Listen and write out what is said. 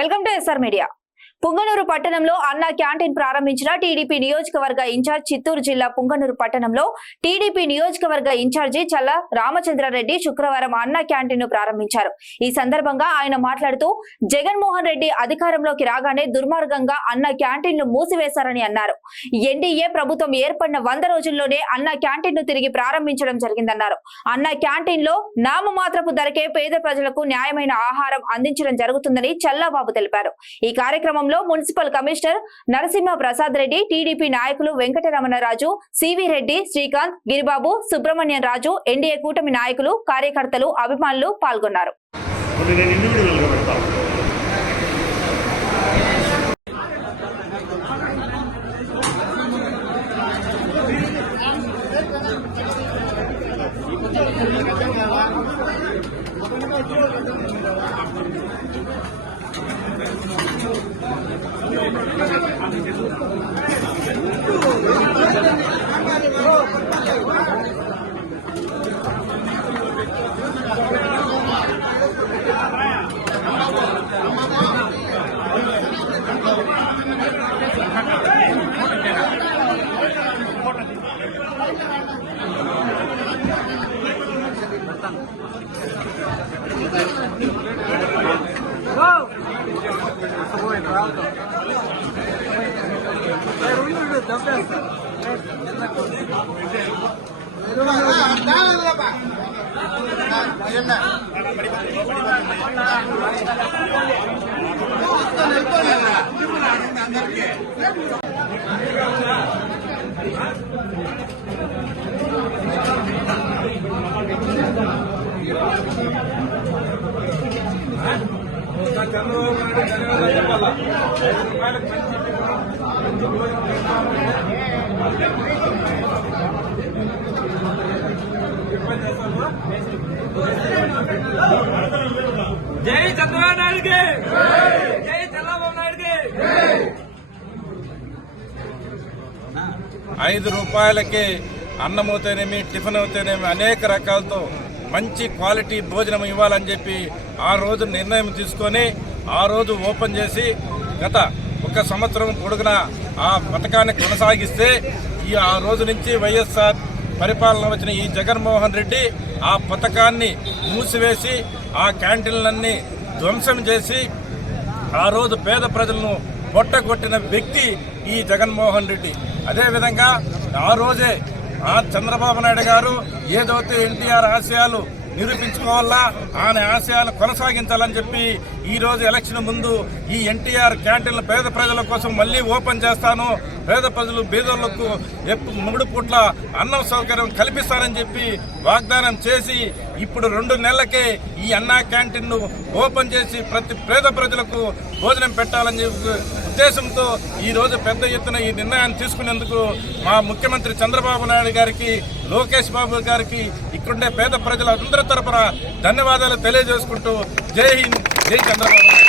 Welcome to SR media. Punganur పట్టణంలో Anna canteen ప్రారంభించిన TDP నియోజకవర్గ ఇన్ఛార్జ్ చిత్తూరు జిల్లా పుంగనూరు పట్టణంలో టీడీపీ నియోజకవర్గ ఇన్ఛార్జి చల్ల రామచంద్రారెడ్డి శుక్రవారం అన్నా క్యాంటీన్ ను ప్రారంభించారు. ఈ సందర్భంగా ఆయన మాట్లాడుతూ జగన్మోహన్ రెడ్డి అధికారంలోకి రాగానే దుర్మార్గంగా అన్నా క్యాంటీన్లు మూసివేశారని అన్నారు. ఎన్డీఏ ప్రభుత్వం ఏర్పడిన 100 రోజుల్లోనే అన్నా క్యాంటీన్ ను తిరిగి ప్రారంభించడం జరిగిందన్నారు. అన్నా క్యాంటీన్ లో నామమాత్రపు ధరకే పేద ప్రజలకు న్యాయమైన ఆహారం అందించడం జరుగుతుందని చల్లాబాబు తెలిపారు. ఈ కార్యక్రమంలో municipal commissioner Narasimha Prasad Reddy, TDP నాయకులు వెంకటరమణరాజు, సివి రెడ్డి, శ్రీకాంత్, గిరిబాబు, సుబ్రహ్మణ్యం రాజు, ఎన్డీఏ కూటమి నాయకులు, కార్యకర్తలు, అభిమానులు పాల్గొన్నారు. జై చంద్రబాబు నాయుడుకి, జై చంద్రబాబు నాయుడుకి. 5 రూపాయలకి అన్నం అవుతేనేమి, టిఫిన్ అవుతేనేమి అనేక రకాలతో మంచి క్వాలిటీ భోజనం ఇవ్వాలని చెప్పి ఆ రోజు నిర్ణయం తీసుకొని ఆ రోజు ఓపెన్ చేసి గత 1 సంవత్సరం పొడుగునా ఆ పథకాన్ని కొనసాగిస్తే ఆ రోజు నుంచి వైఎస్ఆర్ పరిపాలన వచ్చిన ఈ జగన్మోహన్ రెడ్డి ఆ పథకాన్ని మూసివేసి ఆ క్యాంటీన్లన్నీ ధ్వంసం చేసి ఆ రోజు పేద ప్రజలను పొట్టగొట్టిన వ్యక్తి ఈ జగన్మోహన్ రెడ్డి. అదేవిధంగా ఆ రోజే ఆ చంద్రబాబు నాయుడు గారు ఏదైతే ఎన్టీఆర్ ఆశయాలు నిరూపించుకోవాలా, ఆయన ఆశయాలు కొనసాగించాలని చెప్పి ఈ రోజు ఎలక్షన్ ముందు ఈ ఎన్టీఆర్ క్యాంటీన్ల పేద ప్రజల కోసం మళ్ళీ ఓపెన్ చేస్తాను, పేద ప్రజలు బీదర్లకు 3 పూట్ల అన్నం సౌకర్యం కల్పిస్తానని చెప్పి వాగ్దానం చేసి ఇప్పుడు 2 నెలలకే ఈ అన్నా క్యాంటీన్ను ఓపెన్ చేసి ప్రతి పేద ప్రజలకు భోజనం పెట్టాలని చెప్పి ఉద్దేశంతో ఈ రోజు పెద్ద ఎత్తున ఈ నిర్ణయాన్ని తీసుకునేందుకు మా ముఖ్యమంత్రి చంద్రబాబు నాయుడు గారికి, లోకేష్ బాబు గారికి, ఇక్కడుండే పేద ప్రజలందరి తరపున ధన్యవాదాలు తెలియజేసుకుంటూ జై హింద్, జై చంద్రబాబు నాయుడు.